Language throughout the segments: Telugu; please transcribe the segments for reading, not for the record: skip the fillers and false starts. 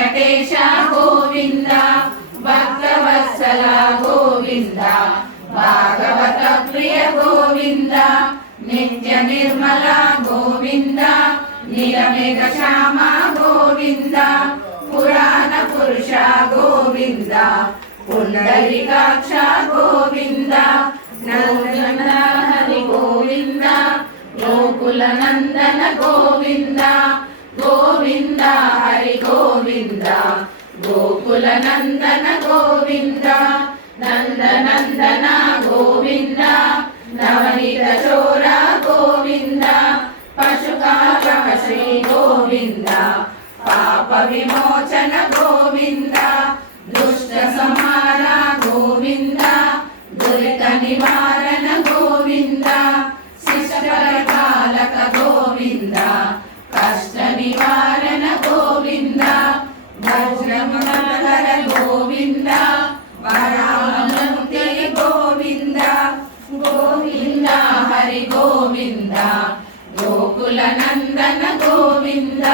వెంకటేశ గోవింద భక్తవత్సల గోవింద భాగవత ప్రియ గోవింద నిత్య నిర్మల గోవింద నిరమేఘ శ్యామ గోవింద పురాణ పురుష గోవింద పుండరీకాక్ష గోవింద హరి గోవింద గోకుల నందన గోవింద గోవింద హరి గోవింద గోకుల నందన గోవింద నందనందన గోవింద నవనీత చోర గోవింద పశుకాపక శ్రీ గోవింద పాప విమోచన గోవింద దుష్ట సంహార గోవింద దురిత నివారణ గోవింద శిష్ట పాలక గోవింద కష్ట నివారణ గోవింద వజ్రమహర గోవింద వరాముక్తి గోవింద గోవింద హరి గోవింద గోకుల నందన గోవింద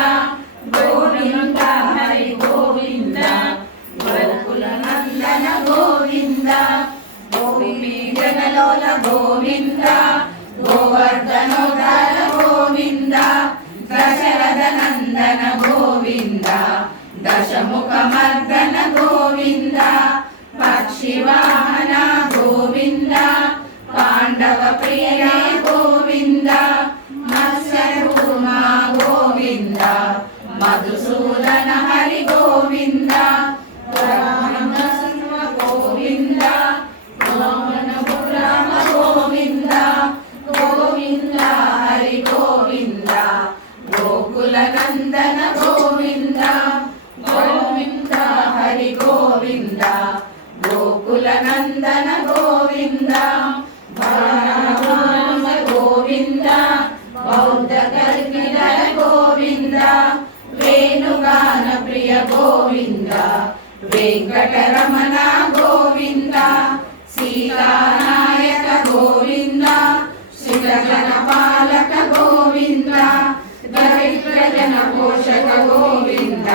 గోవింద హరి గోవింద గోకుల నందన గోవింద గోపీ జనలోల గోవింద గోవర్ధనోద్ధార గోవింద దశరథ నందన గోవింద దశముఖ మర్దన గోవింద పక్షివాహన గోవింద పాండవ ప్రియ గోవింద మత్స్యకూర్మా గోవింద మధుసూదన హరి గోవింద గోవింద రామ గోవింద గోవింద హరి గోవింద గోకుల నందన గోవింద గోవింద హరి గోవింద గోకుల నందన గోవింద గోవింద బౌద్ధ కల్పిధర గోవింద వేణుగాన ప్రియ గోవింద వెంకటరమణ గోవింద సీతానాయక గోవింద శివజన పాలక గోవింద దరిద్ర జన పోషక గోవింద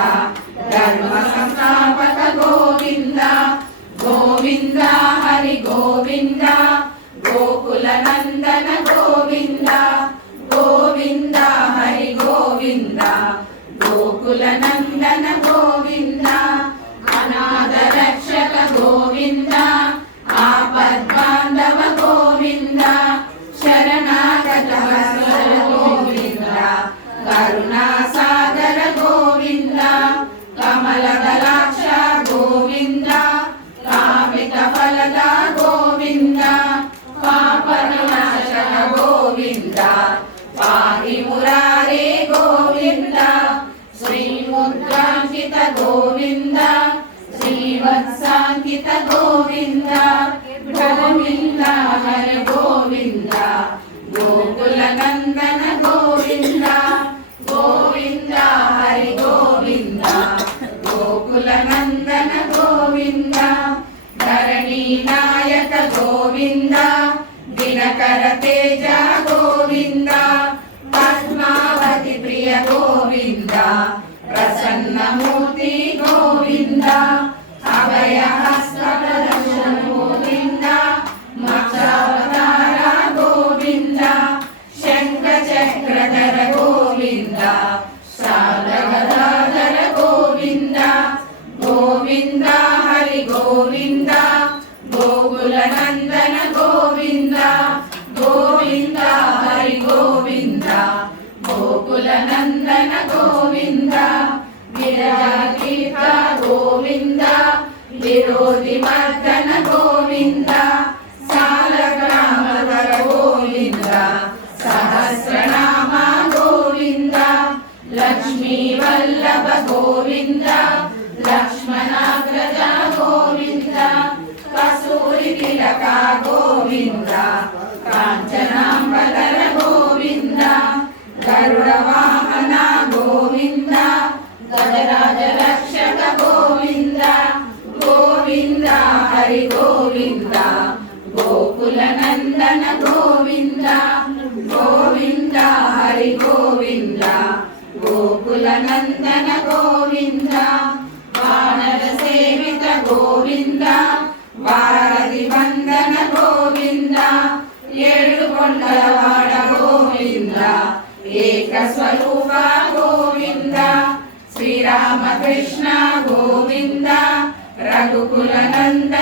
ధర్మ సంస్థాపక గోవింద గోవింద హరి గోవింద గోకుల నందన గోవింద గోవింద హరి గోవింద గోకుల నందన గోవింద అనాథ రక్షక గోవింద ఆపద్బాంధవ గోవింద శరణాగత గోవింద కరుణా సాగర గోవింద కమల దళాక్ష గోవింద కామిత ఫలద గోవింద పాప వినాశక గోవింద పాహి మురారే గోవింద శ్రీముద్రాంకిత గోవింద శ్రీవత్సాంకిత గోవింద గోవింద హరి గోవింద గోకుల నందన గోవింద గోవింద హరి గోవింద గోకుల నందన గోవింద ధరణీ నాయక గోవింద దినకర తేజ గోవింద పద్మావతి ప్రియ గోవింద ప్రసన్నమూర్తి గోవింద అభయ హస్త ప్రదర్శన గోవింద మత్స్యావతార గోవింద శంఖ చక్రధర గోవింద సాగరధర గోవింద గోవింద హరి గోవింద గోకుల నందన గోవింద గోవింద హరి గోవింద గోకుల నందన గోవింద విరాజీత గోవింద విరోధి మర్దన గోవింద సాలగ్రామధర గోవింద సహస్రనామ గోవింద లక్ష్మీ వల్లభ గోవింద లక్ష్మణాగ్రజ గోవింద కస్తూరి తిలక గోవింద కాంచనాంబర గోవింద గరుడ వాహన గోవింద గజరాజ రక్షక గోవింద గోవింద హరి గోవింద గోకుల నందన గోవింద గోవింద హరి గోవింద గోకుల నందన గోవింద గోవింద వారధి వందన గోవింద ఏడు కొండలవాడ గోవింద ఏక స్వరూప గోవింద శ్రీరామకృష్ణ గోవింద రఘుకుల నందన